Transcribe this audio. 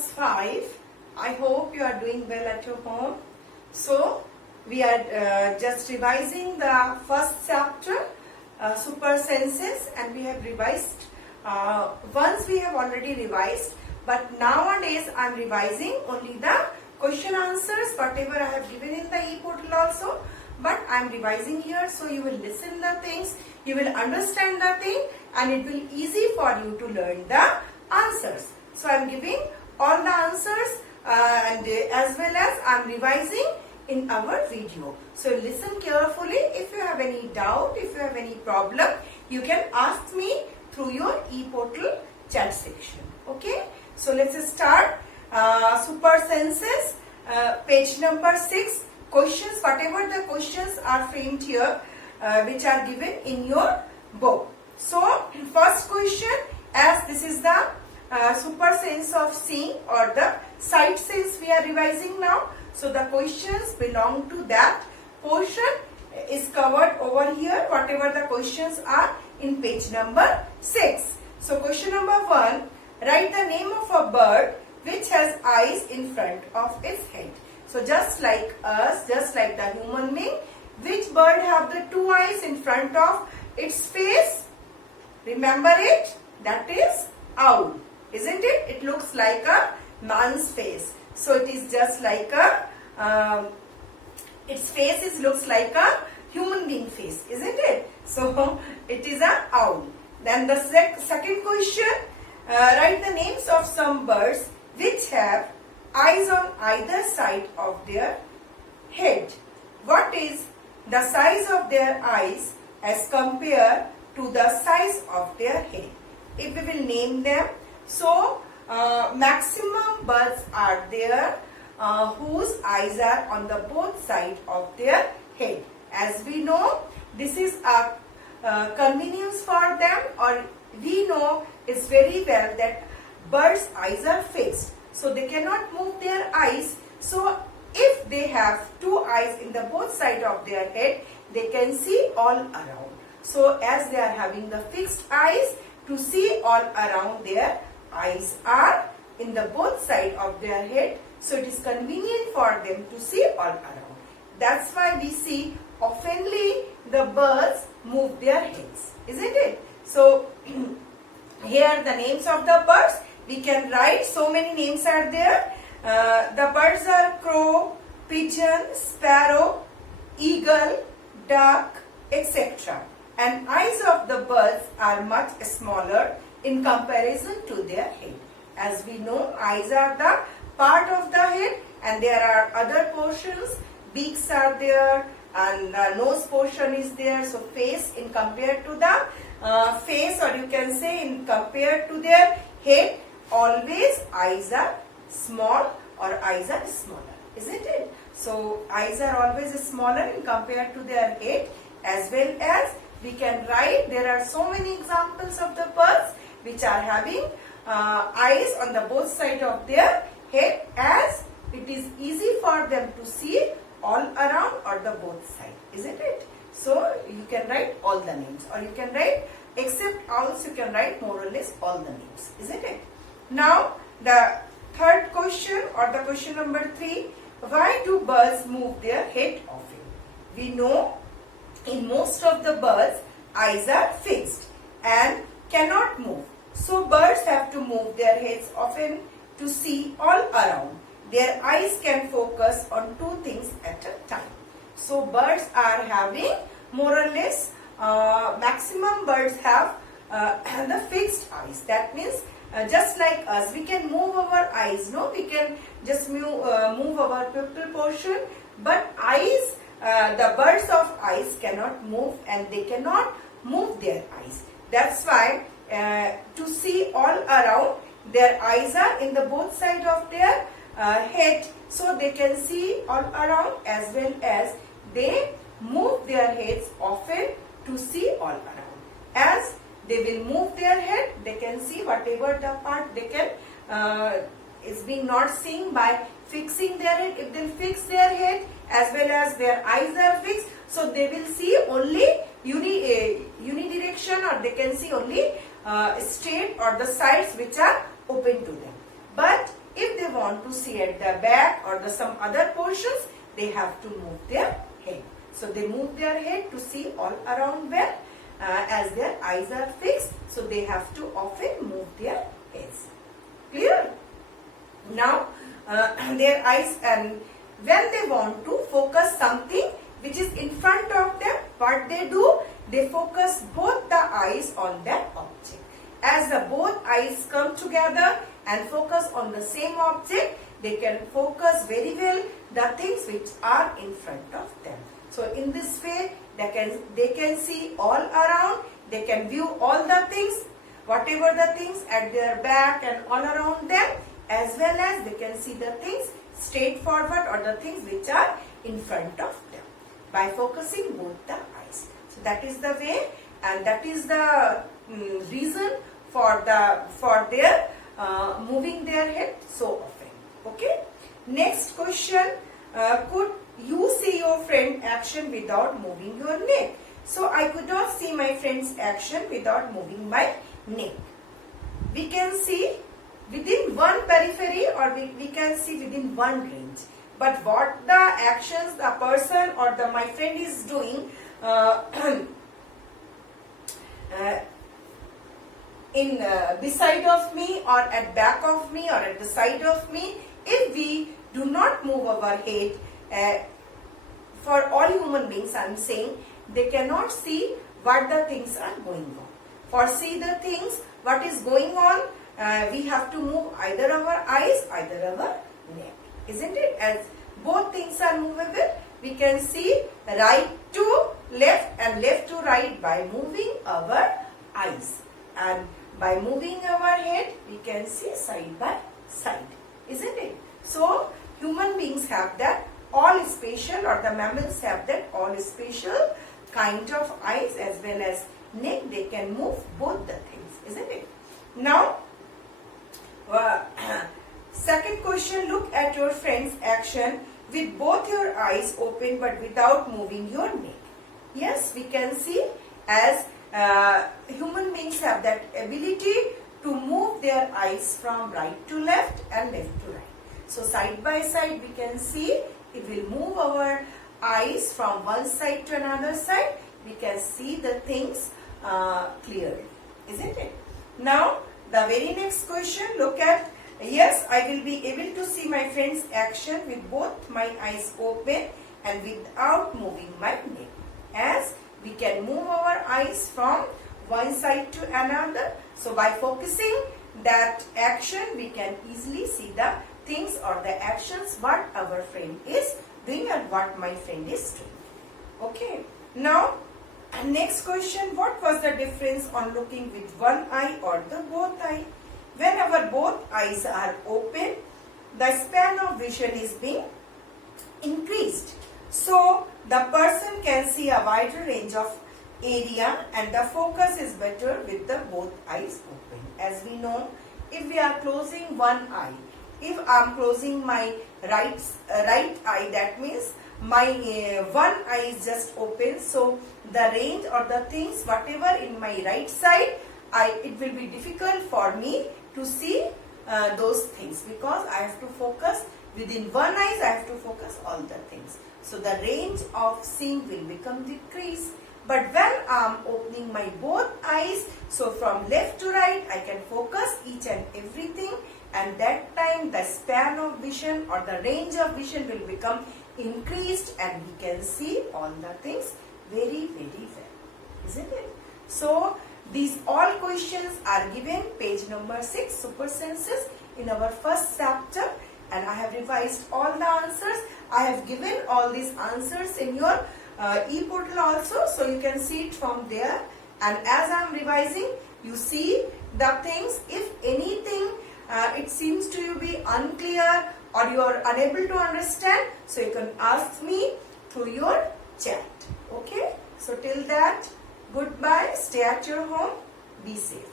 class 5. I hope you are doing well at your home. So, we are just revising the first chapter, super senses, and we have revised. Once we have already revised, but nowadays I am revising only the question answers, whatever I have given in the e-portal also. But I am revising here, so you will listen the things, you will understand the thing, and it will easy for you to learn the answers. So I am giving all the answers and as well as I am revising in our video. So listen carefully. If you have any doubt, if you have any problem, you can ask me through your e-portal chat section. Okay. So let's start. Super senses, page number 6. Questions, whatever the questions are framed here, which are given in your book. So first question, as this is the super sense of seeing or the sight sense we are revising now. So the questions belong to that portion is covered over here, whatever the questions are in page number 6. So question number 1, write the name of a bird which has eyes in front of its head. So just like us, just like the human being, which bird have the two eyes in front of its face? Remember it? That is owl. Isn't it? It looks like a man's face. So it is just like a, its face looks like a human being face. Isn't it? So it is an owl. Then the second question, write the names of some birds which have eyes on either side of their head. What is the size of their eyes as compared to the size of their head? If we will name them, so maximum birds are there whose eyes are on the both sides of their head. As we know, this is a convenience for them, or we know it's very well that birds' eyes are fixed. So they cannot move their eyes. So if they have two eyes in the both sides of their head, they can see all around. So as they are having the fixed eyes, to see all around, their eyes are in the both sides of their head. So it is convenient for them to see all around. That's why we see oftenly the birds move their heads. Isn't it? So here the names of the birds. We can write, so many names are there. The birds are crow, pigeon, sparrow, eagle, duck, etc. And eyes of the birds are much smaller in comparison to their head. As we know, eyes are the part of the head and there are other portions. Beaks are there and the nose portion is there. So face in compared to the face, or you can say in compared to their head, always eyes are small or eyes are smaller, isn't it? So eyes are always smaller in compared to their head. As well as we can write, there are so many examples of the birds which are having eyes on the both sides of their head, as it is easy for them to see all around or the both sides, isn't it? So you can write all the names, or you can write, except owls, you can write more or less all the names, isn't it? Now, the third question, or the question number 3, why do birds move their head often? We know in most of the birds, eyes are fixed and cannot move. So birds have to move their heads often to see all around. Their eyes can focus on two things at a time. So birds are having more or less, maximum birds have the fixed eyes. That means just like us, we can move our eyes, no? We can just move our pupil portion, but eyes, the birds of eyes cannot move and they cannot move their eyes. That's why to see all around, their eyes are in the both sides of their head, so they can see all around, as well as they move their heads often to see all around. As they will move their head, they can see whatever the part they can is being not seen by fixing their head. If they fix their head as well as their eyes are fixed, so they will see only unidirection, or they can see only straight or the sides which are open to them. But if want to see at the back or some other portions, they have to move their head. So they move their head to see all around well, as their eyes are fixed. So they have to often move their heads. Clear? Now their eyes, and when they want to focus something which is in front of them, what they do? They focus both the eyes on that object. As the both eyes come together and focus on the same object, they can focus very well the things which are in front of them. So in this way, they can see all around, they can view all the things, whatever the things at their back and all around them, as well as they can see the things straight forward or the things which are in front of them by focusing both the eyes. So that is the way, and that is the reason for their moving their head so often. Okay. Next question, could you see your friend action without moving your neck? So I could not see my friend's action without moving my neck. We can see within one periphery, or we can see within one range. But what the actions the person or my friend is doing beside of me or at back of me or at the side of me, if we do not move our head, for all human beings I am saying, they cannot see what the things are going on. For see the things, what is going on, we have to move either our eyes, either our neck. Isn't it? As both things are movable, we can see right to left and left to right by moving our eyes. And by moving our head, we can see side by side. Isn't it? So, human beings have that all spatial, or the mammals have that all spatial kind of eyes as well as neck. They can move both the things. Isn't it? Now, second question, look at your friend's action with both your eyes open but without moving your neck. Yes, we can see as human beings have that ability to move their eyes from right to left and left to right. So side by side we can see it will move our eyes from one side to another side. We can see the things clearly. Isn't it? Now the very next question, look at, yes, I will be able to see my friend's action with both my eyes open and without moving my neck. As we can move our eyes from one side to another. So by focusing that action, we can easily see the things or the actions what our friend is doing and what my friend is doing. Okay. Now, next question, what was the difference on looking with one eye or the both eye? When our both eyes are open, the span of vision is being increased. So, the person can see a wider range of area and the focus is better with the both eyes open. As we know, if we are closing one eye, if I am closing my right eye, that means my one eye is just open. So, the range or the things whatever in my right side, it will be difficult for me to see those things, because I have to focus within one eye, I have to focus all the things. So the range of seeing will become decreased. But when I am opening my both eyes, so from left to right, I can focus each and everything, and that time the span of vision or the range of vision will become increased and we can see all the things very, very well. Isn't it? So these all questions are given page number 6, super senses, in our first chapter, and I have revised all the answers. I have given all these answers in your e-portal also, so you can see it from there. And as I am revising, you see the things. If anything it seems to you be unclear or you are unable to understand, so you can ask me through your chat. Okay? So till that, goodbye, stay at your home, be safe.